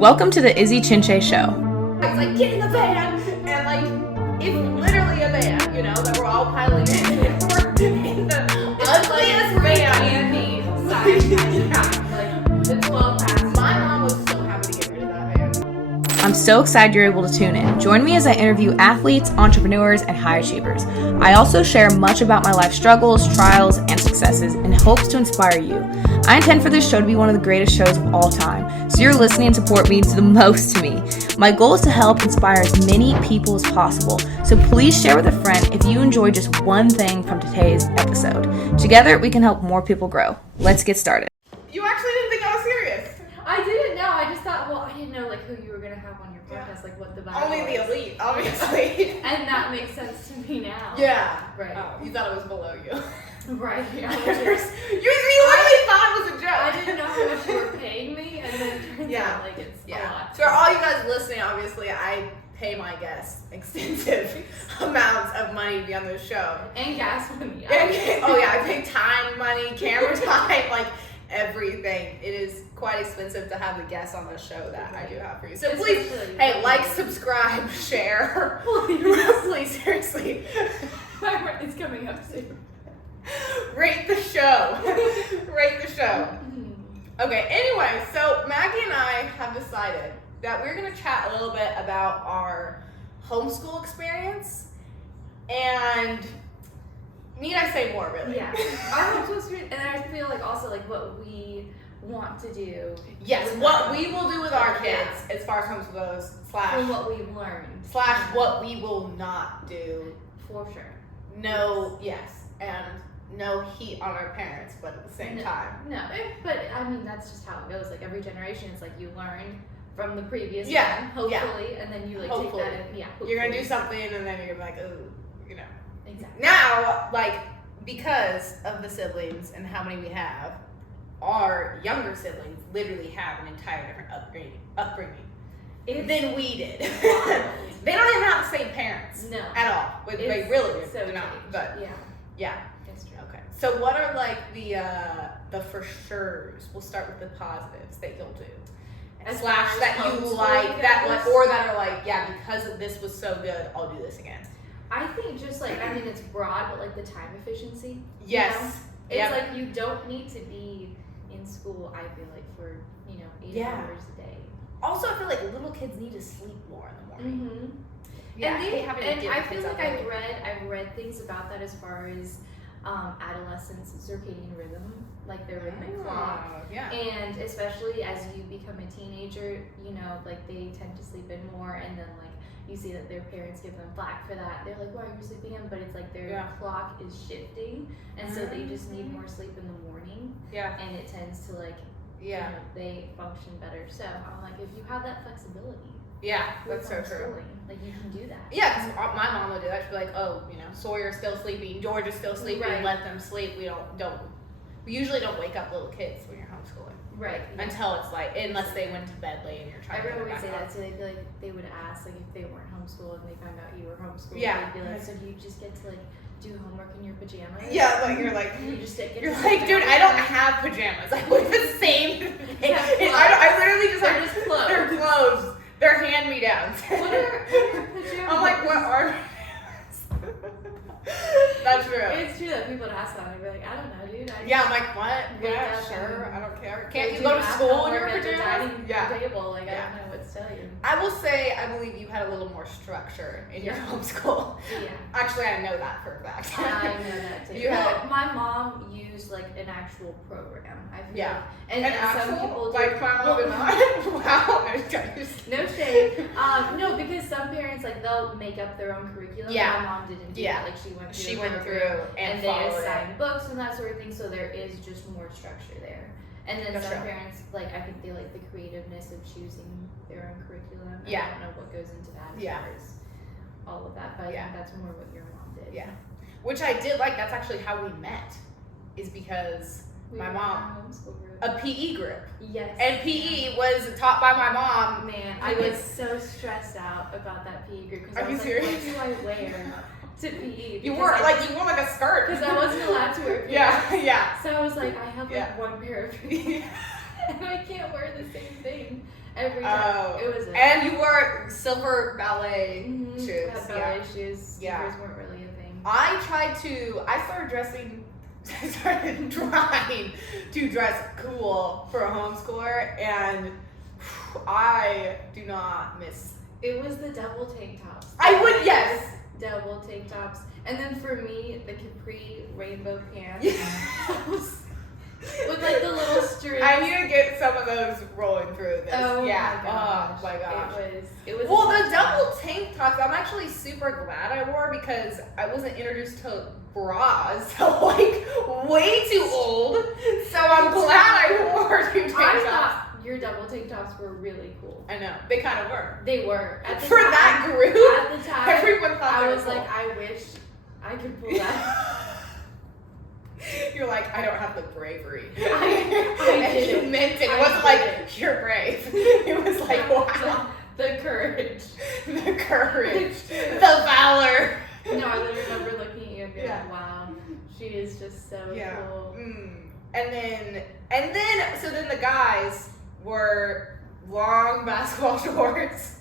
Welcome to the Izzy Chinche Show. It's like, get in the van! And like, it's literally a van, you know, that we're all piling in. And we're in the ugliest van. Like, the 12 passengers. My mom was so happy to get rid of that van. I'm so excited you're able to tune in. Join me as I interview athletes, entrepreneurs, and high achievers. I also share much about my life struggles, trials, and successes in hopes to inspire you. I intend for this show to be one of the greatest shows of all time, so your listening and support means the most to me. My goal is to help inspire as many people as possible, so please share with a friend if you enjoy just one thing from today's episode. Together, we can help more people grow. Let's get started. You actually didn't think I was serious? I didn't know. I just thought, well, I didn't know like who you were going to have on your podcast, like what the vibe Only was. the elite, obviously. And that makes sense to me now. Yeah. Right. Oh, you thought it was below you. Right. Yeah. You literally thought it was a joke. I didn't know how much you were paying me, and then it turns out like it's a lot. For all you guys listening, obviously, I pay my guests extensive amounts of to be on this show. And gas money. I pay time, money, camera time, like everything. It is quite expensive to have the guests on the show that I do have for you. So please, hey, like, subscribe, share. Please, seriously. My rent is coming up soon. Rate the show. Rate the show. Okay, anyway, so Maggie and I have decided that we're going to chat a little bit about our homeschool experience, and need I say more, really? Yeah. Our homeschool experience, and I feel like also like what we want to do. Yes, what we will do with our kids as far as homeschool goes, and what we've learned. / what we will not do. For sure. No, yes, and no heat on our parents, but at the same time. No, but I mean, that's just how it goes. Like every generation, it's like you learn from the previous one, hopefully, and then you like take that and hopefully. You're gonna do something and then you're gonna be like, oh, you know. Exactly. Now, like, because of the siblings and how many we have, our younger siblings literally have an entire different upbringing than we did. They don't even have the same parents. No. At all. They really do. So do not. But yeah. That's true. Okay. So what are like the for sure's? We'll start with the positives that you'll do. / that you like, that like, or that are like, yeah, because this was so good, I'll do this again. I think just like, I mean, it's broad, but like the time efficiency. Yes. You know? It's like you don't need to be in school, I feel like, for, 8 hours a day. Also, I feel like little kids need to sleep more in the morning. Mm-hmm. And I feel like I've read things about that as far as adolescents' circadian rhythm, like their rhythmic clock. Yeah. And especially as you become a teenager, like they tend to sleep in more, and then like you see that their parents give them flack for that. They're like, why are you sleeping in? But it's like their clock is shifting, and so they just need more sleep in the morning. Yeah. And it tends to like, they function better. So I'm like, if you have that flexibility. Yeah, that's so true. Like, you can do that. Yeah, because my mom would do that. She'd be like, oh, Sawyer's still sleeping, George is still sleeping, let them sleep. We usually don't wake up little kids when you're homeschooling. Right. Until it's like, unless they went to bed late and you're trying to go back. I remember say that, so they'd be like, they would ask, like, if they weren't homeschooled and they found out you were homeschooled, they'd be like, so do you just get to, like, do homework in your pajamas? Yeah, like, you're like, you're like, dude, I don't have pajamas. I wear the same thing. I literally just They're just clothes. They're clothes. They're hand-me-downs. What are pajamas? I'm like, what are That's true. It's true that people would ask that and they'd be like, I don't know, dude. I'm like, what? Yeah, sure. I don't care. Can't you go to school in your pajamas? Table. Like, I don't know what to tell you. I will say, I believe you had a little more structure in your homeschool. Yeah. Actually, I know that for a fact. I know that too. My mom used like an actual program. I feel like. And some people do. Like my mom and I? Wow. No shade. No, because some parents, like, they'll make up their own curriculum. Yeah. My mom didn't do that. Like, she went through and they assigned books and that sort of thing, so there is just more structure there. And then some parents, like, I think they like the creativeness of choosing their own curriculum. I don't know what goes into that as far as all of that, but I think that's more what your mom did. Yeah. Which I did like. That's actually how we met, is because my mom, a PE group. Yes. And PE was taught by my mom. Man, I was so stressed out about that PE group because I was like, serious? what do I wear to PE? You wore like a skirt. Because I wasn't allowed to wear PE. Yeah. So I was like, I have like one pair of PE. and I can't wear the same thing every time. Oh. It was And you wore silver ballet shoes. I had ballet shoes. Yeah. Sneakers weren't really a thing. I started trying to dress cool for a homeschooler, and I do not miss. It was the double tank tops. Yes. Double tank tops. And then for me, the capri rainbow pants. With like the little strings. I need to get some of those rolling through this. Oh yeah. my gosh. Oh my gosh. It was Well, the double tank tops, I'm actually super glad I wore because I wasn't introduced to bras till like way too old. So I'm glad I wore two tank I tops. thought your double tank tops were really cool. I know. They kind of were. They were. At the For time, that group, at the time, everyone thought I they was were like, I wish I could pull that. You're like, I don't have the bravery. I And you didn't. meant it. It I wasn't like, didn't. you're brave. It was like, wow. The courage. The courage. It's true. The valor. No, I literally remember looking at you and being Yeah. like, wow, she is just so cool. And then, so then the guys were long basketball shorts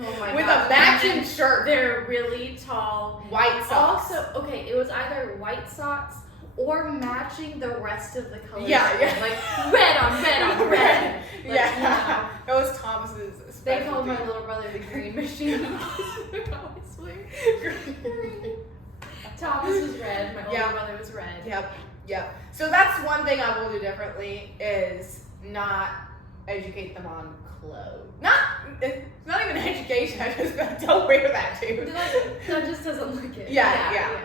Oh my with gosh. a matching shirt. They're really tall. White socks. Also, okay, it was either white socks or matching the rest of the colors. Yeah. Like red on red on red. Like, Yeah. That was Thomas's They specialty. called my little brother the green machine. I swear. Thomas was red. My older brother was red. Yep. So that's one thing I will do differently is not educate them on clothes. It's not even education. I just don't wear that too. That just doesn't look it. Yeah.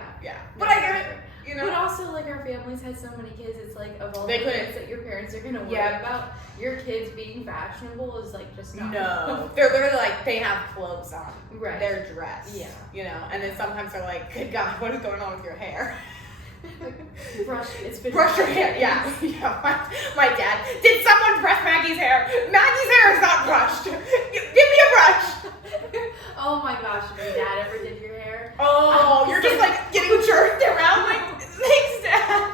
But I get it. You know. But also, like, our families had so many kids. It's like of all They the couldn't- things that your parents are gonna worry Yeah. about, your kids being fashionable is like just not. No, they're literally like they have clothes on. Right. They're dressed. Yeah. You know, and then sometimes they're like, "Good God, what is going on with your hair?" It's been Brush your hair. Yeah. My dad. Did someone brush Maggie's hair? Maggie's hair is not brushed. Give me a brush. Oh my gosh, if your dad ever did your hair. Oh, you're just like getting jerked around like, thanks, Dad.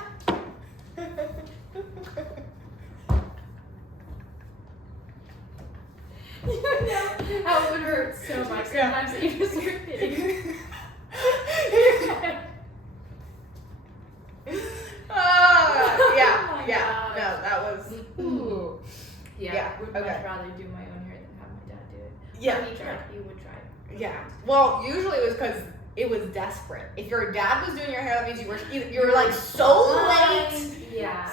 You know how it would hurt so much sometimes that you just were kidding. Yeah. gosh. No, that was. Ooh. Yeah, would much okay. rather do my own hair than have my dad do it. Yeah. But he tried. He would try. Yeah. Well, usually it was because it was desperate. If your dad was doing your hair, that means you were like so late. Yeah.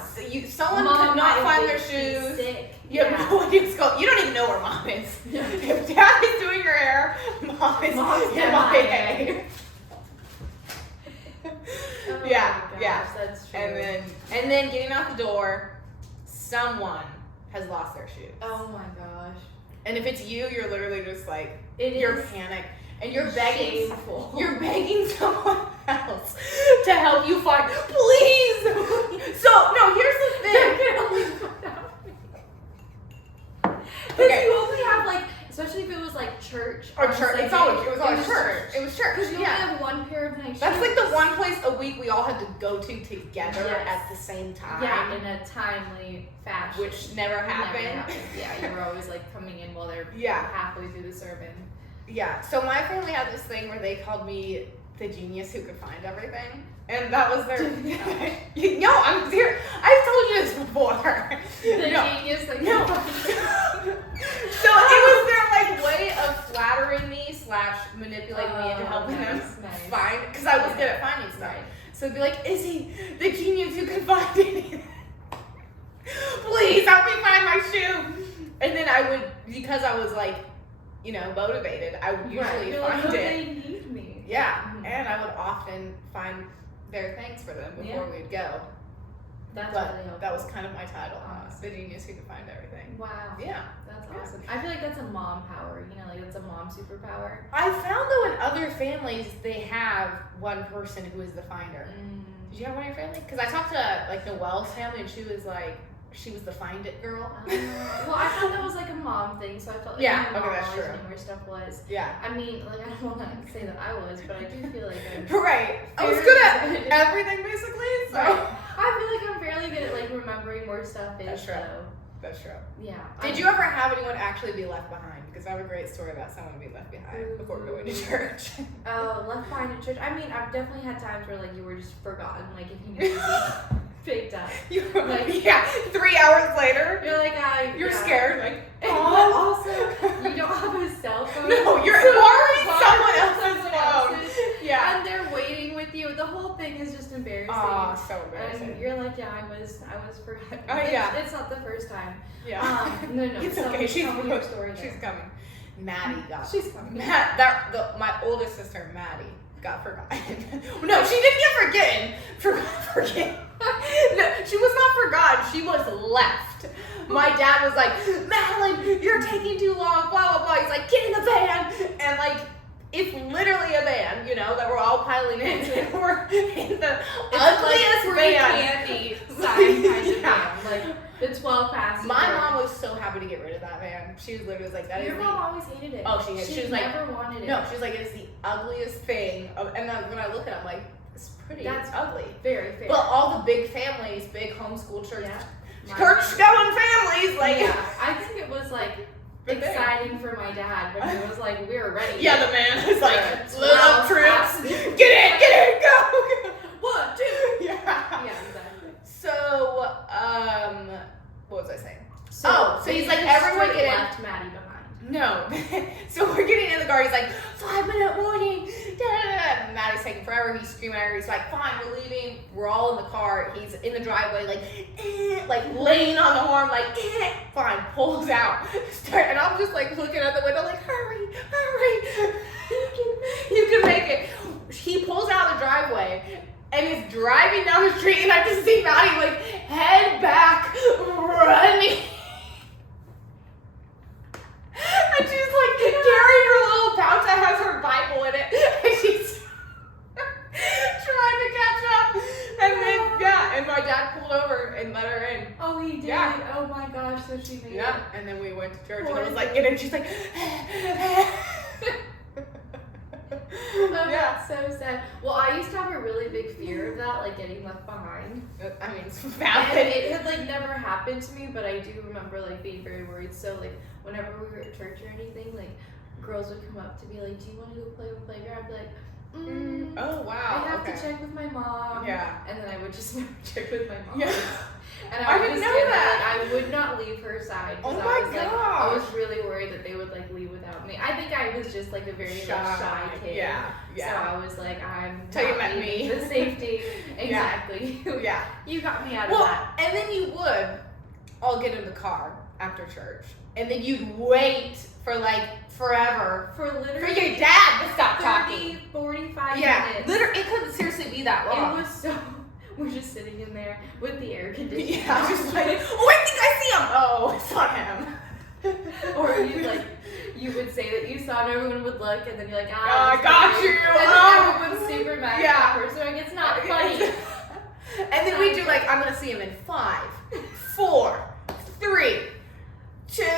Someone Mom could not might find be their shoes. sick. You have no idea what's going. You don't even know where mom is. Yeah. If dad is doing your hair, mom is Mom's MIA. Oh Yeah, my gosh, yeah. That's true. And then getting out the door, someone has lost their shoes. Oh my gosh. And if it's you, you're literally just like you're is panicked and you're begging. shameful. You're begging someone else to help you find. Please. So no, here's the thing. Because you only have like, especially if it was like church Or church. It was always church. It was church. Because you Yeah. only have one pair of nice shoes. That's like the one place a week we all had to go to together Yes. at the same time. Yeah, in a timely fashion. Which never happened. Yeah, you were always like coming in while they're Yeah. halfway through the sermon. Yeah. So my family had this thing where they called me the genius who could find everything. And that was their No, I'm serious. I've told you this before. The No. genius like No. So it was their like way of flattering me / manipulating me into helping them find, because I was good at finding stuff. Right. So it'd be like, is he the genius who can find anything? Please help me find my shoe. And then I would, because I was like, you know, motivated, I would usually You're like, find oh, it. they need me. Yeah, Mhm. and I would often find their things for them before we'd go. That's But really helpful. that was kind of my title, Awesome. the genius who could find everything. Wow. Yeah. That's Yeah. awesome. I feel like that's a mom power, you know, like that's a mom superpower. I found though in other families they have one person who is the finder. Did you have one in your family? Because I talked to like Noelle's family and she was the find it girl. Well, I thought that was like a mom thing, so I felt like Yeah, my mom okay, that's always true. knew where stuff was. Yeah. I mean, like I don't want to say that I was, but I do feel like I'm Right. I was fairly good at good. everything basically. So Right. I feel like I'm fairly good at like remembering where stuff is. That's true. So That's true. Yeah. Did you ever have anyone actually be left behind? Because I have a great story about someone being left behind before going to church. Oh, left behind in church. I mean, I've definitely had times where like you were just forgotten. Like if you needed to be picked up. Like, yeah, 3 hours later. You're like, you're scared. Like, but also, you don't have a cell phone. No, you're borrowing someone else's phone. Yeah. And they're waiting with you. The whole thing is just embarrassing. Oh, so embarrassing. And you're like, yeah, I was forgotten. Oh, yeah. It's not the first time. Yeah. No. It's so okay. tell me your story. She's coming. Maddie got. She's coming. My oldest sister, Maddie, got forgotten. No, she didn't get forgotten. No, she was not forgotten. She was left. My dad was like, Madeline, you're taking too long, blah, blah, blah. He's like, get in the van. And like, it's literally a van, you know, that we're all piling in. And we're in the ugliest van. Candy size kind of van. Like the 12 passenger. My mom was so happy to get rid of that van. She was literally like, that is Your mom always hated it. Oh, she was like, never wanted it. No, she was like, it's the ugliest thing. And then when I look at it, I'm like, it's pretty. That's ugly. Very fair. But all the big families, big homeschool church, Yeah. church-going families, like. Yeah, I think it was like exciting for my dad when he was like, we were ready. Yeah, the man was like, load up troops, passes. get in, go. 1, 2. Yeah. Yeah, exactly. So, what was I saying? So he's you like, just everyone straight get in. left Maddie behind. No. So we're getting in the car. He's like, 5-minute warning. And Maddie's taking forever. He's screaming at her. He's like, fine, we're leaving. We're all in the car. He's in the driveway, like laying on the horn, like, fine, pulls out. And I'm just like looking at the window, like, hurry. You can make it. He pulls out the driveway and is driving down the street, and I just see Maddie like head back, running. And she's like carrying her little pouch that has her Bible in it. And she's trying to catch up. And then, and my dad pulled over and let her in. Oh, he did? Yeah. Oh my gosh, so she made Yeah. it. And then we went to church Poor and it was like, thing. and she's like, Oh, yeah. that's so sad. Well, I used to have a really big fear of that, like getting left behind. I mean, it's And valid. it had like never happened to me, but I do remember like being very worried. So like whenever we were at church or anything, like girls would come up to me like, "Do you want to go play with playground?" I'd be like, Oh, wow. I have okay. to check with my mom. Yeah. And then I would just never check with my mom. Yeah. And I I would didn't just know stand there, that. like, I would not leave her side. 'Cause Oh I my was like, I was gosh. really worried that they would like leave without me. I think I was just like a very like, shy kid. Yeah. So I was like, I'm Till you not met leaving me. the safety. Exactly. Yeah. You got me out of Well, that. and then you would all get in the car after church, and then you'd wait for like forever For for literally your dad to stop 30, talking. 45 Yeah, minutes. literally, it couldn't seriously be that long. It was so. We're just sitting in there with the air conditioning. Yeah, just like, oh, I think I see him. Oh, it's not him. Or you would say that you saw him, everyone would look, and then you're like, I it's got not you. And Oh. then everyone's super mad Yeah. at that person. Like, it's not funny. And then we do like, I'm gonna see him in 5, 4, 3, 2, 0, and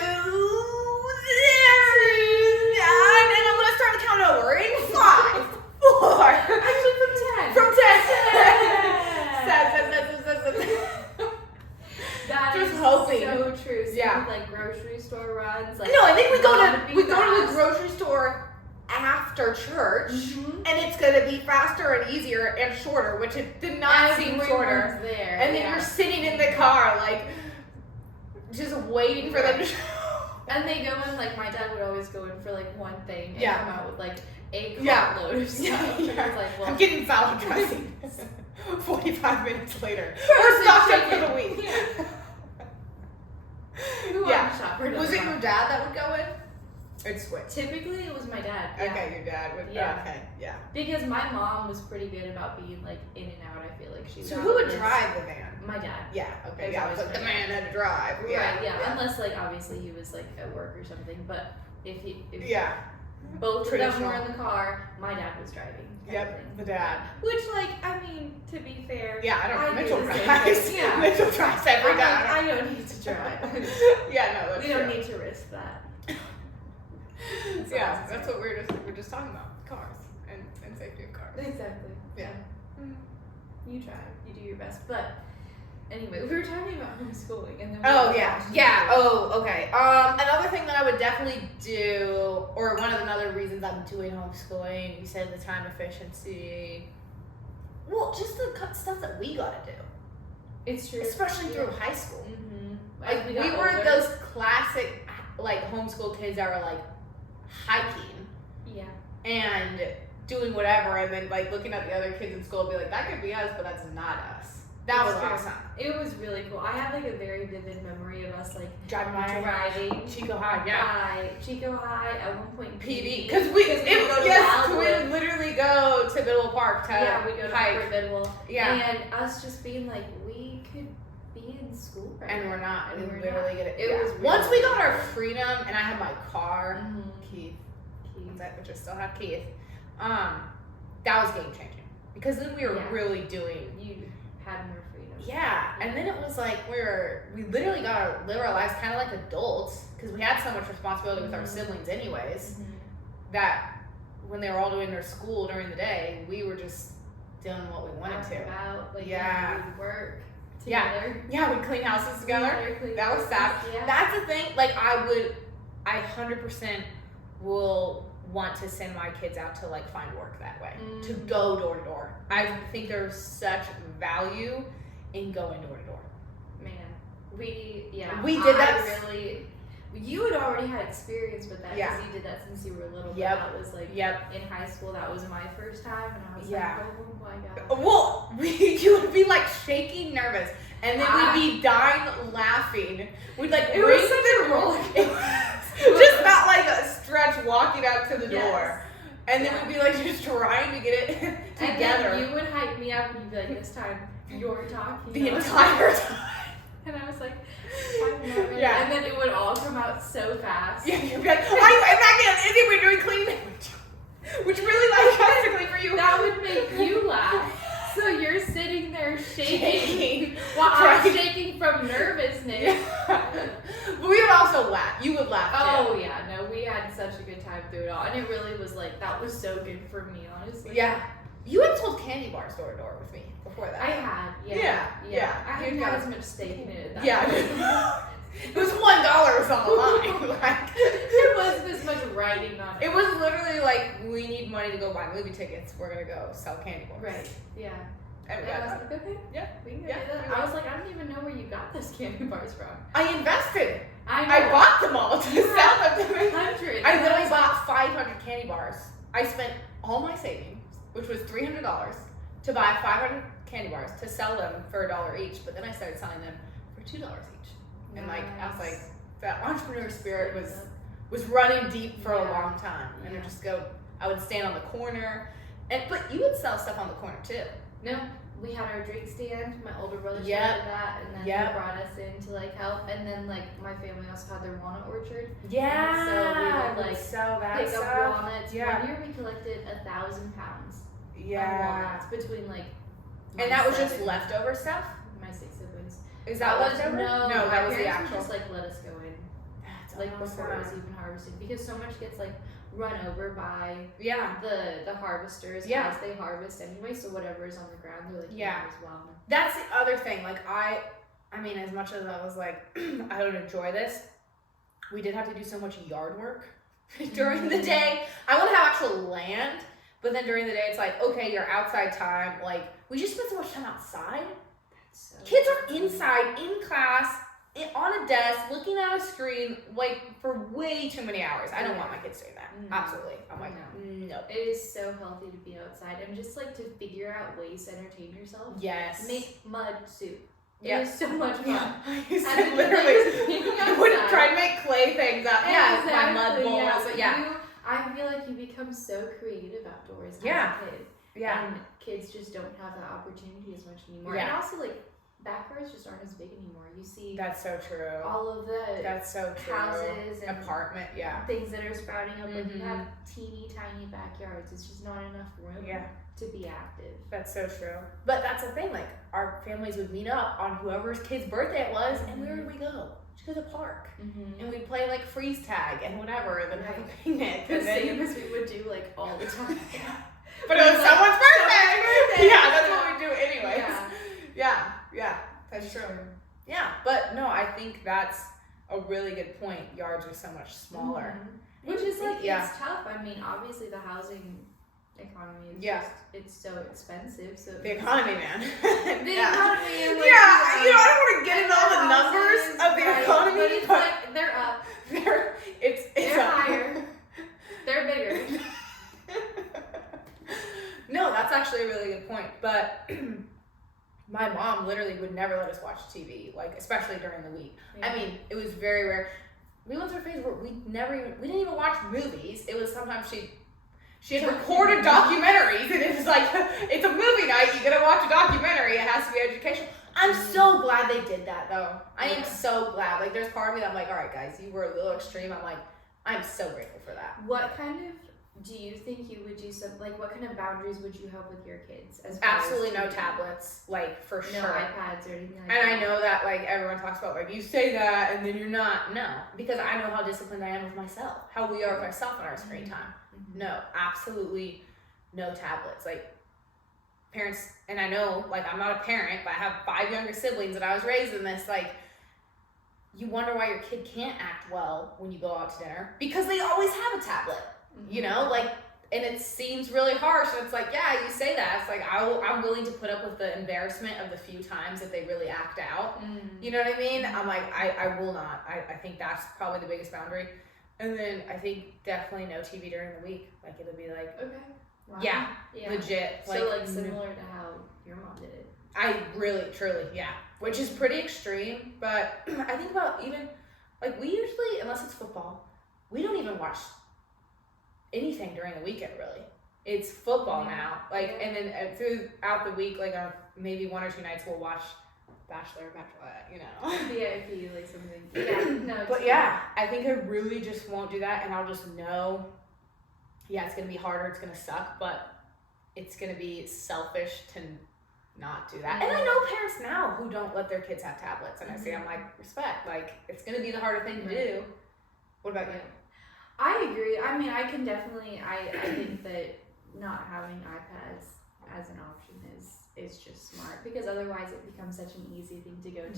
then I'm gonna start the count over in 5, 4. Actually, from 10. From 10. That Just is hoping. so true. So Yeah. with, like grocery store runs. Like, No, I think we go gotta to be we go to the fast. grocery store after church, Mhm. and it's gonna be faster and easier and shorter, which it did not seem shorter. Everyone's there. And then yeah. you're sitting in the car, like just waiting for them to. And they go in, like, my dad would always go in for, like, one thing and Yeah. come out with, like, a Yeah. cartload of stuff. Yeah, And yeah. it's like, well, I'm getting salad dressing. 45 minutes later, Frozen we're stocked up for chicken. the week. Yeah. who Yeah. wants shopper Was it your dad that would go in? Or switch? Typically, it was my dad. Yeah. Okay, your dad would. Yeah. Okay, yeah. Because my mom was pretty good about being, like, in and out. I feel like she So was who would always- drive the van? My dad. Yeah. Okay. It was Yeah. always But the my man had to drive. Yeah. Right, yeah. Unless, like, obviously he was, like, at work or something. But if Yeah. both of them were Traditional. in the car, my dad was driving. kind of Yep. thing. The dad. Which, like, I mean, to be fair. Yeah. I don't know. I do Mitchell the same drives. thing, yeah. Mitchell drives every I'm like, time. I don't need to drive. Yeah. No. That's We don't true. need to risk that. Yeah. That's what we're just talking about. Cars and safety of cars. Exactly. Yeah. You try. You do your best. But Anyway, we were talking about homeschooling and then Oh yeah. Oh, okay. Another thing that I would definitely do, or one of another reasons I'm doing homeschooling, you said the time efficiency. Well, just the stuff that we gotta do. It's true. Especially through high school. Mm-hmm. Like we were those classic like homeschool kids that were like hiking. Yeah. And doing whatever, and then like looking at the other kids in school and be like, that could be us, but that's not us. That was awesome. It was really cool. I have like a very vivid memory of us like driving Chico High, by Chico High at one point PD because we would literally go to Bidwell Park to we go to hike. Bidwell. Yeah, and us just being like, we could be in school right and now. we're not. And We we're literally not. get it. It was really once we got cool. our freedom, and I had my car, Keith, which I still have Keith. That was game changing because then we were really doing. You had more freedom. Yeah, and then it was like we literally got to live our lives kind of like adults because we had so much responsibility with our siblings anyways that when they were all doing their school during the day, we were just doing what we wanted to. We'd work together. Yeah, we'd clean houses together. That was sad. Yeah. That's the thing. Like I 100% will want to send my kids out to like find work that way, to go door to door. I think there's such value in going door to door. Man, we did that. You had already had experience with that because Yeah. you did that since you were little. But Yep. that was like in high school. That was my first time, and I was like, oh my god. Well, you would be like shaking nervous, and then we'd be dying laughing. We'd like It was such a roller just not like a stretch walking out to the door. And then we'd be like just trying to get it together. And then you would hype me up and you'd be like, this time you're talking. The entire time. And I was like, I'm not ready. Yeah. And then it would all come out so fast. Yeah, you'd be like, Izzy, we're doing cleaning. Which really like drastically for you. That would make you laugh. So you're sitting there shaking while I'm shaking from nervousness. But we would also laugh. You would laugh too. Oh yeah, no, we had such a good time through it all. And it really was like, that was so good for me, honestly. Yeah. You had sold candy bars door to door with me before that. I had, I hadn't got as much stake in it at that point. It was $1 was on the line. Like, there wasn't as much writing on it. It was literally like, we need money to go buy movie tickets. We're gonna go sell candy bars. Right. Yeah. And I was like, okay. Yeah. We can go do that. I was like, I don't even know where you got those candy bars from. I invested. I bought them all to sell them to me. Hundreds. I literally bought 500 candy bars. I spent all my savings, which was $300, to buy 500 candy bars to sell them for $1 each. But then I started selling them for $2 each. And like I was like, that entrepreneur spirit was running deep for a long time. And I would stand on the corner, but you would sell stuff on the corner too. No, we had our drink stand. My older brother started that, and then he brought us in to like help. And then like my family also had their walnut orchard. Yeah, and so we would like sell that pick stuff. up walnuts. Yeah. One year we collected 1,000 pounds. Yeah, of walnuts between like. And that was just leftover stuff. My 6 siblings. Is that leftover? No, that was the parents actual. would just like let us go in. That's like awesome. before it was even harvested, because so much gets like run over by the harvesters as they harvest anyway. So whatever is on the ground, they're like as well. That's the other thing. Like I mean, as much as I was like, I don't enjoy this, we did have to do so much yard work during the day. I want to have actual land, but then during the day, it's like, okay, your outside time. Like we just spent so much time outside. So kids are inside in class on a desk looking at a screen like for way too many hours. I don't want my kids doing that. Absolutely. I'm like, no. It is so healthy to be outside and just like to figure out ways to entertain yourself. Yes. Make mud soup. Yeah. It is so much fun. I used to literally I would try to make clay things up. Yeah, my mud bowls. I feel like you become so creative outdoors as a kid. Yeah. And kids just don't have that opportunity as much anymore. Yeah. And also like backyards just aren't as big anymore. You see that's so true. all of the houses and apartment, things that are sprouting up. Like you have teeny tiny backyards. It's just not enough room to be active. That's so true. But that's the thing, like our families would meet up on whoever's kid's birthday it was, and where would we go? To the park. And we'd play like freeze tag and whatever, and then have a picnic. The same as we would do like all the time. But it was someone's birthday! Yeah, that's what we do anyways. Yeah. That's true. Yeah, but no, I think that's a really good point. Yards are so much smaller. Which is like, it's tough. I mean, obviously the housing economy is just, it's so expensive. So the economy, man. The economy and like, I don't want to get into all the numbers of the economy, but it's like, they're up. They're higher. They're bigger. No, that's actually a really good point. But my mom literally would never let us watch TV, like especially during the week. I mean, it was very rare. We went through a phase where we didn't even watch movies. It was sometimes she had recorded documentaries, and it was like, it's a movie night, you gotta watch a documentary, it has to be educational. I'm so glad they did that though. I am so glad. Like there's part of me that I'm like, all right guys, you were a little extreme. I'm like, I'm so grateful for that. What kind of do you think you would do like what kind of boundaries would you have with your kids? Absolutely no tablets, like for sure. No iPads or anything like that. And I know that like everyone talks about like you say that and then you're not. No, because I know how disciplined I am with myself, how we are with myself on our screen time. No, absolutely no tablets. Like parents, and I know like I'm not a parent, but I have 5 younger siblings and I was raised in this like. You wonder why your kid can't act well when you go out to dinner because they always have a tablet. You know, like, and it seems really harsh. And it's like, yeah, you say that. It's like, I'm willing to put up with the embarrassment of the few times that they really act out. You know what I mean? I'm like, I will not. I think that's probably the biggest boundary. And then I think definitely no TV during the week. Like, it'll be like, okay. Wow. Yeah, legit. So, like, similar to how your mom did it. I really, truly, yeah. Which is pretty extreme. But I think about even, like, we usually, unless it's football, we don't even watch anything during the weekend really. It's football now, like, and then throughout the week, like maybe 1 or 2 nights we'll watch Bachelor, Bachelorette, you know. VIP, like something. Yeah, no. But yeah, I think I really just won't do that, and I'll just know. Yeah, it's gonna be harder. It's gonna suck, but it's gonna be selfish to not do that. And I know parents now who don't let their kids have tablets, and I say, I'm like, respect. Like, it's gonna be the harder thing to do. What about you? I agree. I mean, I can definitely. I think that not having iPads as an option is just smart because otherwise it becomes such an easy thing to go to.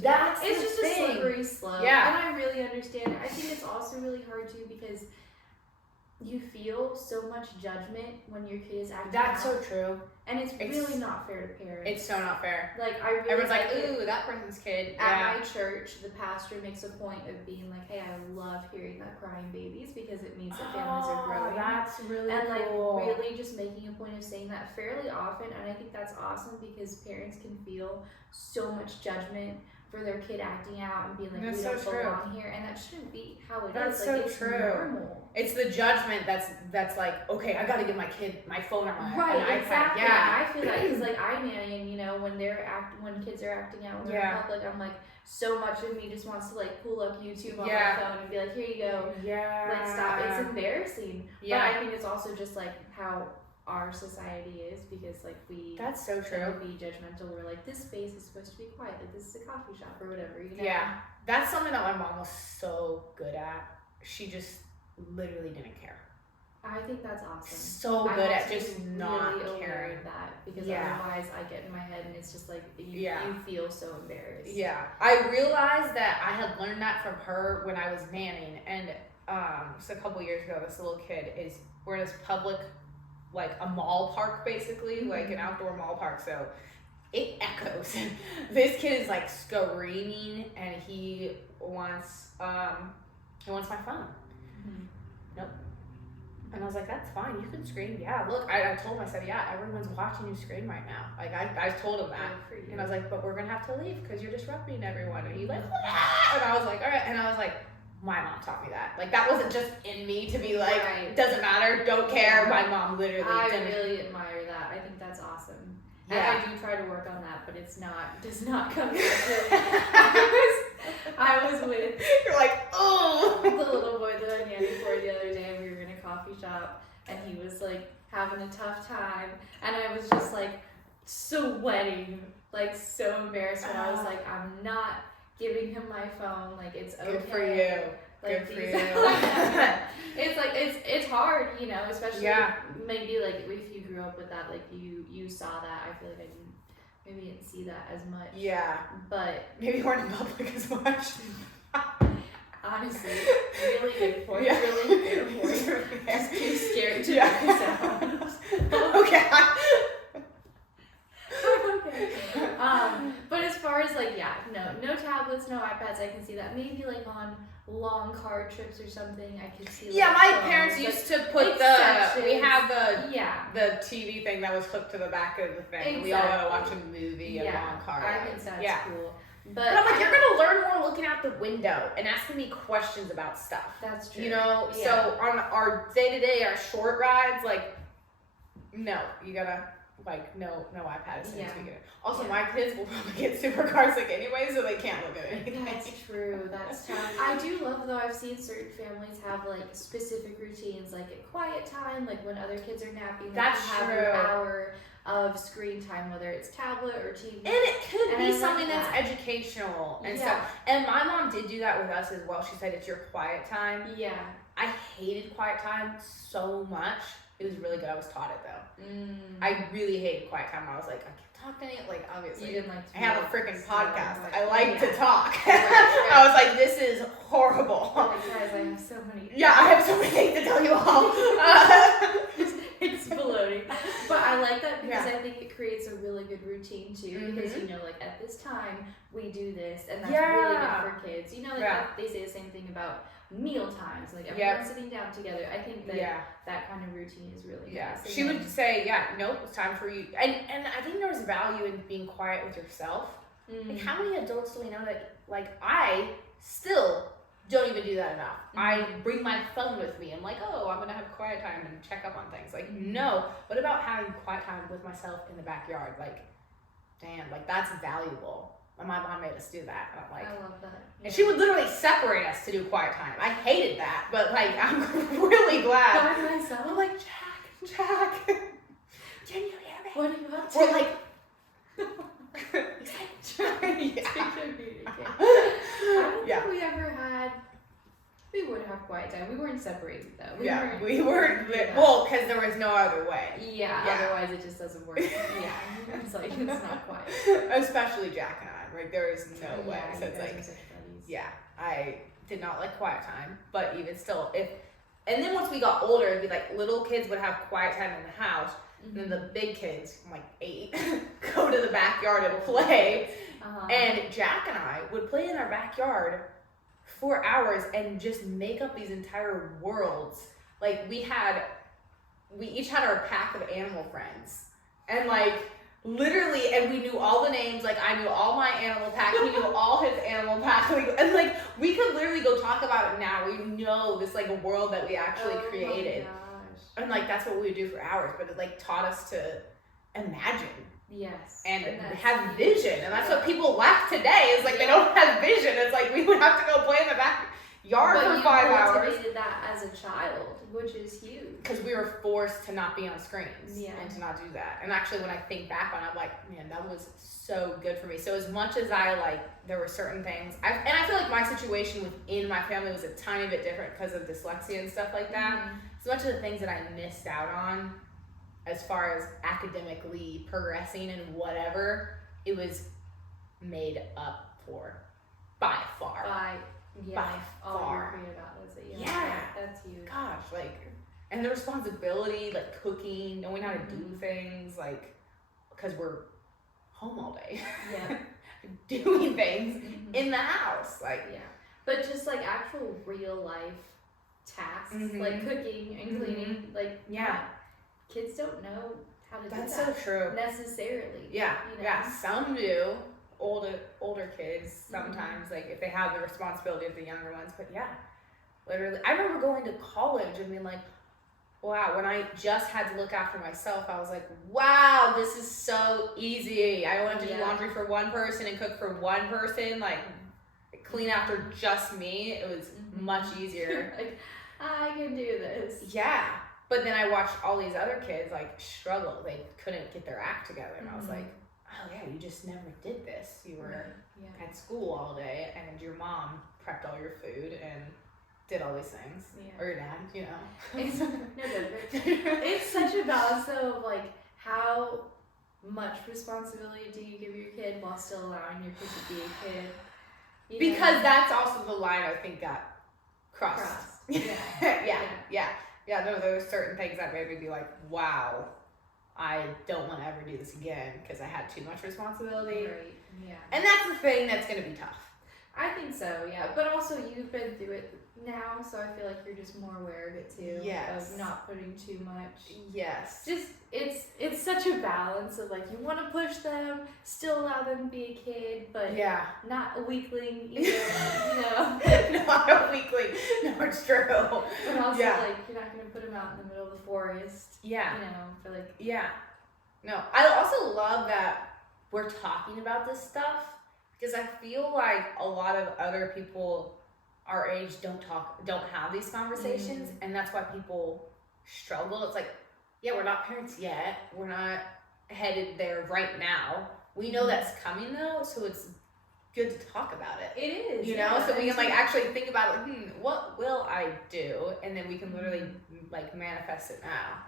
It's just a slippery slope. Yeah. And I really understand it. I think it's also really hard too because you feel so much judgment when your kid is acting That's out. so true. And it's really not fair to parents. It's so not fair. Like, I really everyone's like, ooh, that person's kid. At my church, the pastor makes a point of being like, hey, I love hearing that crying babies because it means that families are growing. That's really and cool. like really just making a point of saying that fairly often, and I think that's awesome because parents can feel so much judgment for their kid acting out and being like, we don't belong here, and that shouldn't be how it is. That's like, so it's true. Normal. It's the judgment that's like, okay, I gotta give my kid my phone or my iPad. Exactly. Yeah, I feel that because like I nanny, and you know when kids are acting out when they're in public, I'm like, so much of me just wants to like pull up YouTube on my phone and be like, here you go. Yeah. Like stop. It's embarrassing. Yeah. But I think it's also just like how our society is because like we that's so true. Be judgmental. We're like, this space is supposed to be quiet, like this is a coffee shop or whatever, you know. Yeah, that's something that my mom was so good at. She just literally didn't care. I think that's awesome. So good at just not really caring. That because otherwise I get in my head and it's just like you feel so embarrassed. Yeah, I realized that I had learned that from her when I was nannying, and just a couple years ago, this little kid we're in this public, like a mall park basically, like an outdoor mall park, so it echoes. This kid is like screaming and he wants my phone. Nope. And I was like, that's fine, you can scream. Yeah, look, I told him, I said, yeah, everyone's watching you scream right now. Like I told him that. And I was like, but we're gonna have to leave because you're disrupting everyone. And he's like, ah! And I was like, all right. And I was like, my mom taught me that. Like, that wasn't just in me to be like, doesn't matter, don't care. My mom literally really admire that. I think that's awesome. Yeah. And I do try to work on that, but does not come naturally. I was with You're like, oh, the little boy that I nannied for the other day. We were in a coffee shop and he was like having a tough time, and I was just like sweating, like so embarrassed when I was like, I'm not giving him my phone, like it's okay. Good for you. Like good for you. It's like it's hard, you know, especially maybe like if you grew up with that, like you saw that. I feel like I maybe didn't see that as much. Yeah. But maybe weren't in public as much. honestly, really good point. Yeah. Really good point. Just too scared to Yeah. make a sound. Okay. Okay. But as far as like, yeah, no tablets, no iPads. I can see that. Maybe like on long car trips or something. I could see. Like, Yeah, my phones, parents like, used to put exceptions. we had the Yeah. TV thing that was hooked to the back of the thing. Exactly. We all gotta watch a movie and Yeah, long car. I think that's yeah. cool. But I'm like, you're gonna learn more looking out the window and asking me questions about stuff. That's true. You know, Yeah. so on our day-to-day, our short rides, like, no, you gotta, like, no iPad as soon as we get it. Also, my kids will probably get supercars like anyway, so they can't look at anything. That's true. That's tough. I do love though. I've seen certain families have like specific routines, like at quiet time, like when other kids are napping. That's have true. An hour of screen time, whether it's tablet or TV. And it could And be I like something that. that's educational and Yeah. stuff. And my mom did do that with us as well. She said it's your quiet time. Yeah. I hated quiet time so much. It was really good. I was taught it though. I really hated quiet time. I was like, I can't talk to any, like, obviously. You didn't like to I have a like, freaking slow podcast. down, I like to yeah. talk. Right. I was like, this is horrible. Oh my guys, I have so many. Yeah, I have so many things to tell you all. It's exploding. But I like that because Yeah. I think it creates a really good routine too. Because you know, like at this time we do this, and that's Yeah. really good for kids. You know, like Yeah. they say the same thing about meal times, like everyone sitting down together. I think that that kind of routine is really nice. She would say, nope, it's time for you. And I think there was value in being quiet with yourself. Like, how many adults do we know that, like, I still don't even do that enough? I bring my phone with me. I'm like, oh, I'm going to have quiet time and check up on things. Like, no. What about having quiet time with myself in the backyard? Like, damn, like, that's valuable. And my mom made us do that. And I'm like, I love that. and she would literally separate us to do quiet time. I hated that, but, like, I'm really glad. By myself. I'm like, Jack, can you hear me? What are you up to? We're like, I don't think we ever had. We would have quiet time. We weren't separated though. We weren't. Well, because there was no other way. Yeah. Otherwise, it just doesn't work. Yeah. It's like it's not quiet. Especially Jack and I. Like there is no way. Yeah, So it's like, I did not like quiet time, but even still, and then once we got older, it'd be like little kids would have quiet time in the house. And then the big kids, I'm like 8, go to the backyard and play. And Jack and I would play in our backyard for hours and just make up these entire worlds. Like we each had our pack of animal friends. And like literally, and we knew all the names. Like I knew all my animal pack, he knew all his animal pack. And like we could literally go talk about it now. We know this like a world that we actually created. And like that's what we would do for hours, but it like taught us to imagine. Yes. And have vision. And that's what people lack today is like they don't have vision. It's like we would have to go play in the backyard for 5 hours. But you cultivated that as a child, which is huge. Because we were forced to not be on screens and to not do that. And actually when I think back on it, I'm like, man, that was so good for me. So as much as I like, there were certain things, and I feel like my situation within my family was a tiny bit different because of dyslexia and stuff like that. As much of the things that I missed out on as far as academically progressing and whatever, it was made up for by far. By far. All your creative outlets that you have. That's huge. Gosh, like, and the responsibility, like cooking, knowing how to do things, like, because we're home all day. Yeah. Doing things in the house. Like, But just like actual real life tasks, like cooking and cleaning, like, kids don't know how to do that. That's so true. Necessarily. Yeah, you know? some do. Older kids sometimes, like if they have the responsibility of the younger ones, but literally, I remember going to college and being like, wow, when I just had to look after myself, I was like, wow, this is so easy. I wanted to do laundry for one person and cook for one person, like clean after just me. It was much easier. Like, I can do this. Yeah. But then I watched all these other kids like struggle. They couldn't get their act together. And I was like, oh yeah, you just never did this. You were at school all day and your mom prepped all your food and did all these things. Or your dad, you know. It's such a balance though of like how much responsibility do you give your kid while still allowing your kid to be a kid? Because that's also the line I think got crossed. Yeah. No, there were certain things that made me be like, wow, I don't want to ever do this again because I had too much responsibility. Right. Yeah. And that's the thing that's going to be tough. I think so, yeah. But also you've been through it now, so I feel like you're just more aware of it too. Yes. Of not putting too much. Yes. Just it's such a balance of like you want to push them, still allow them to be a kid, but not a weakling either. Not a weakling. No, it's true. But also like you're not gonna put them out in the middle of the forest. Yeah. For like No, I also love that we're talking about this stuff because I feel like a lot of other people our age don't have these conversations, and that's why people struggle. It's like, yeah, we're not parents yet. We're not headed there right now. We know that's coming though, so it's good to talk about it. It is, you know, so we can like actually think about like, what will I do, and then we can literally like manifest it now.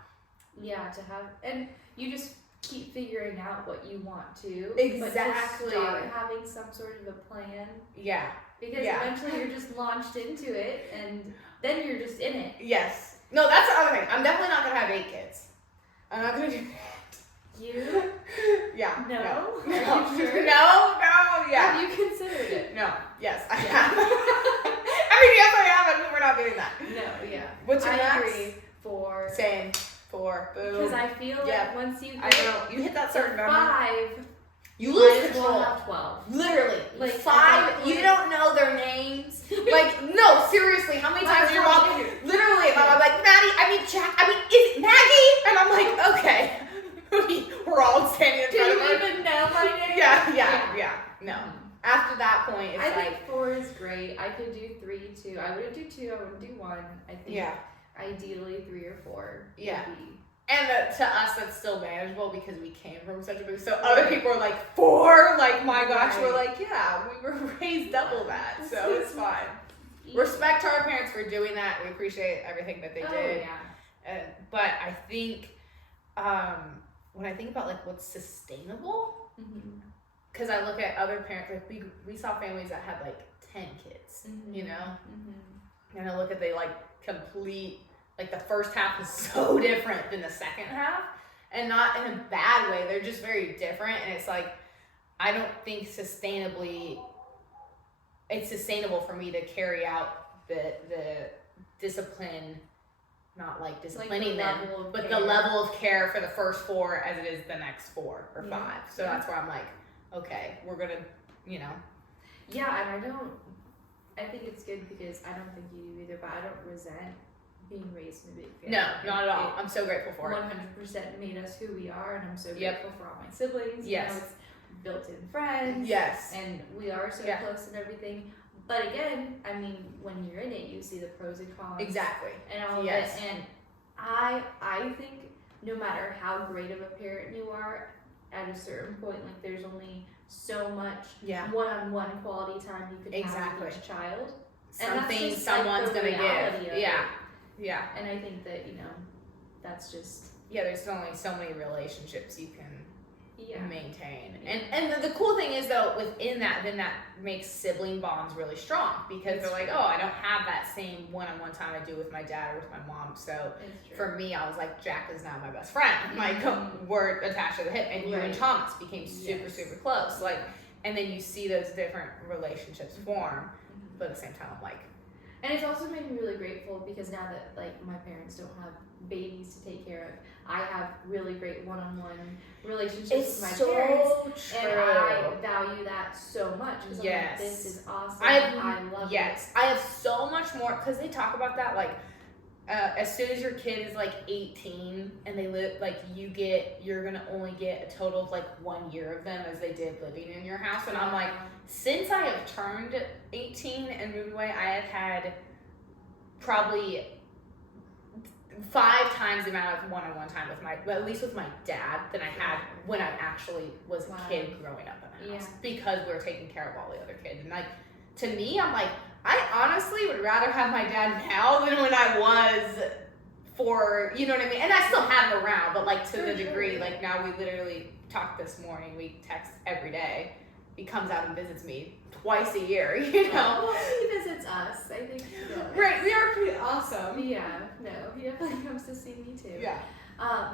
Yeah, to have, and you just keep figuring out what you want to. Exactly. But just start having some sort of a plan. Yeah. Because eventually you're just launched into it, and then you're just in it. Yes. No, that's the other thing. I'm definitely not gonna have 8 kids. I'm not gonna do that. You? Yeah. No? No. Are you sure? No, yeah. Have you considered it? No. Yes, I have. I mean, yes, I have. I mean, we're not doing that. No, yeah. What's your max? Agree. 4. Same. 4. Boom. Because I feel like once you I know. You hit that certain number. 5, you lose might as well control. have 12. Literally. Like 5, you don't know their names. Like, no, seriously, how many times your mom, literally, my mom like, Maddie, is it Maggie? And I'm like, okay. We're all standing in Do front of you her. even know my name? Yeah. No. After that point, it's I like. think 4 is great. I could do 3 too. I wouldn't do 2. I wouldn't do 1. I think ideally 3 or 4. Yeah. Would be. And to us, that's still manageable because we came from such a big. So other people are like 4. Like, my gosh, we're like, yeah, we were raised double that, so it's fine. Respect to our parents for doing that. We appreciate everything that they did. Yeah. But I think when I think about like what's sustainable, because I look at other parents, like we saw families that had like 10 kids, you know, and I look at they like complete. Like the first half is so different than the second half, and not in a bad way. They're just very different, and it's like I don't think it's sustainable for me to carry out the discipline, not like disciplining them, but the level of care for the first 4 as it is the next 4 or 5. So that's where I'm like, okay, we're gonna, Yeah, and I think it's good because I don't think you do either, but I don't resent being raised in a big family. No, not at all. I'm so grateful for it. 100% made us who we are, and I'm so grateful for all my siblings. Yes. You know, it's built-in friends. Yes. And we are so close and everything. But again, I mean, when you're in it, you see the pros and cons. Exactly. And all of it. And I think no matter how great of a parent you are, at a certain point, like there's only so much one-on-one quality time you can have with each child. Something someone's gonna give. Yeah. And I think that, that's just. Yeah, there's only so many relationships you can maintain. And the cool thing is though, within that, then that makes sibling bonds really strong because they're like, oh, I don't have that same one-on-one time I do with my dad or with my mom. So for me, I was like, Jack is now my best friend. Like we're attached to the hip, and you and Thomas became super, super close. Like, and then you see those different relationships form, but at the same time, I'm like. And it's also made me really grateful because now that like my parents don't have babies to take care of, I have really great one-on-one relationships with my parents, and I value that so much because I'm like, this is awesome. I love it. I have so much more because they talk about that like as soon as your kid is like 18 and they live like you're gonna only get a total of like 1 year of them as they did living in your house, and I'm like, since I have turned 18 and moved away, I have had probably 5 times the amount of one-on-one time at least with my dad than I had when I actually was a kid growing up in the house because we were taking care of all the other kids. And like, to me, I'm like, I honestly would rather have my dad now than when I was for, you know what I mean? And I still have him around, but like to the degree, like now we literally talked this morning, we text every day. He comes out and visits me twice a year, you know? Well, he visits us, I think. Right, we are pretty awesome. Yeah, no, he definitely comes to see me too. Yeah.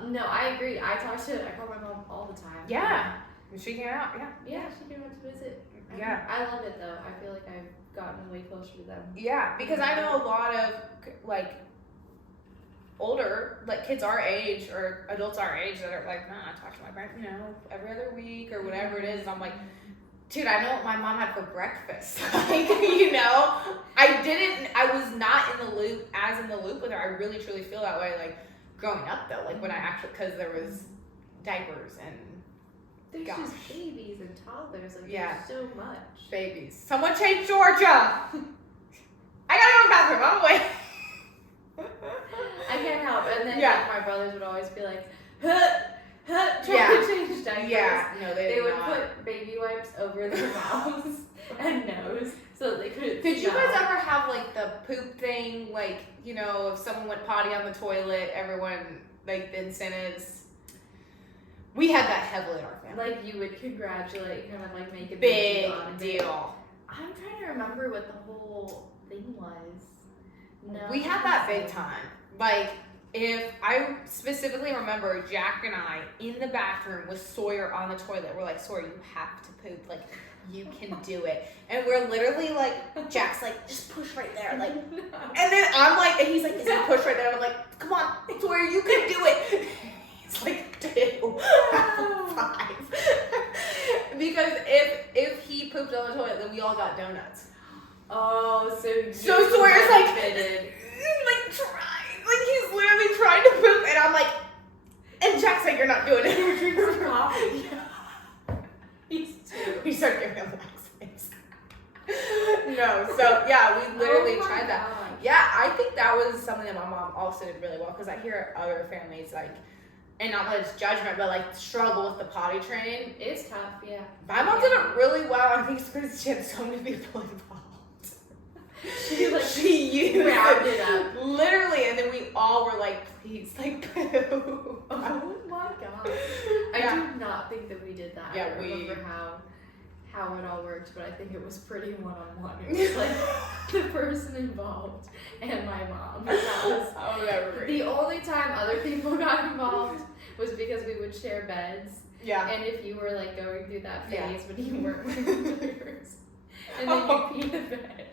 No, I agree. I call my mom all the time. Yeah. She came out, yeah. Yeah, she came out to visit. Yeah. I love it though. I feel like I've gotten way closer to them. Yeah, because I know a lot of like older, like kids our age or adults our age that are like, nah, I talk to my parents, you know, every other week or whatever it is. And I'm like, dude, I know what my mom had for breakfast. Like, you know, I was not in the loop with her. I really, truly feel that way. Like growing up though, like when I actually, cause there was diapers and there's just babies and toddlers. Like, yeah. There's so much. Babies. Someone change Georgia. I gotta go to the bathroom. I'm away. I can't help. And then yeah. like, my brothers would always be like, trying to change diapers. Yeah. No, they would put baby wipes over their mouths and nose so that they couldn't Did you smell. guys ever have like the poop thing? Like, you know, if someone went potty on the toilet, everyone like the incentives. We had that heavily in our family. Like you would congratulate, kind of like make a big deal. deal. I'm trying to remember what the whole thing was. No. We had that big time. Like, if I specifically remember Jack and I in the bathroom with Sawyer on the toilet, we're like, Sawyer, you have to poop. Like, you can do it. And we're literally like, Jack's like, just push right there. Like, and then I'm like, and he's like, is it push right there? I'm like, come on, Sawyer, you can do it. He's like 2, 5. Because if he pooped on the toilet, then we all got donuts. Oh, so Sawyer's like, fitted. like trying, like he's literally trying to poop, and I'm like, and Jack's like, you're not doing it. You're drinking coffee. He's 2. We start giving him laxatives. No, so yeah, we literally tried that. God. Yeah, I think that was something that my mom also did really well, because I hear other families like, and not that it's judgment, but like struggle with the potty train. It's tough, yeah. My mom did it really well. I think it's because she had so many people involved. She used rounded it up. Literally, and then we all were like, please, like, poo. Oh my god. I do not think that we did that. Yeah, I don't remember how it all worked, but I think it was pretty one-on-one. It was like the person involved and my mom. I'll never forget. The only time other people got involved was because we would share beds. Yeah. And if you were like going through that phase when you weren't wearing diapers, and then you pee the bed.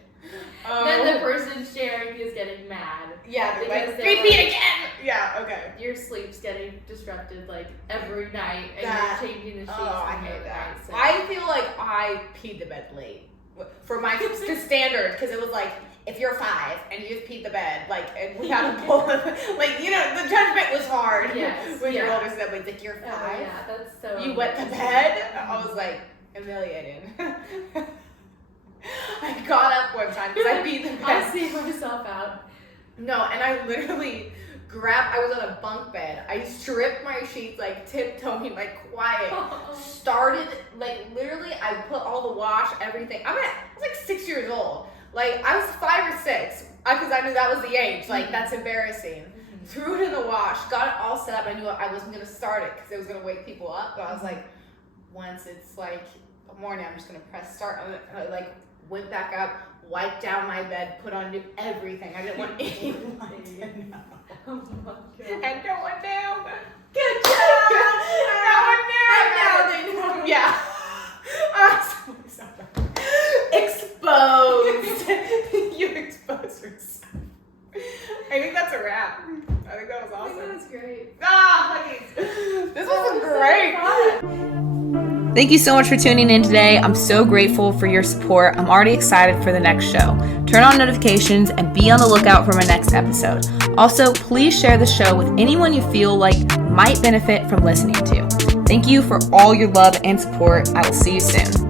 Then the person sharing is getting mad. Yeah, they're because like, they're repeat like, again. Yeah, okay. Your sleep's getting disrupted like every night, and you're changing the sheets. Oh, I from hate the that. night, so. I feel like I peed the bed late for my standard, because it was like, if you're 5 and you just peed the bed, like, and we had a pull, like, you know, the judgment was hard. Yes, when your older siblings, like, you're 5. Oh, yeah, that's so. You wet the bed? I was like, humiliated. I got up one time because I beat the bed. I'll see myself out. No, and I literally I was on a bunk bed. I stripped my sheets, like tiptoeing, like quiet. Started, like literally, I put all the wash, everything. I was like 6 years old. Like I was 5 or 6 because I knew that was the age. Like that's embarrassing. Mm-hmm. Threw it in the wash, got it all set up. I knew I wasn't gonna start it because it was gonna wake people up. But I was like, once it's like morning, I'm just gonna press start. I like went back up, wiped down my bed, put on new everything. I didn't want anyone to know. Oh my god. And no one knew. Good job! No one knew. And now they know. Yeah. Exposed. You exposed yourself. I think that's a wrap. I think that was awesome. I think that's great. Ah, honey. This was great. Thank you so much for tuning in today. I'm so grateful for your support. I'm already excited for the next show. Turn on notifications and be on the lookout for my next episode. Also, please share the show with anyone you feel like might benefit from listening to. Thank you for all your love and support. I will see you soon.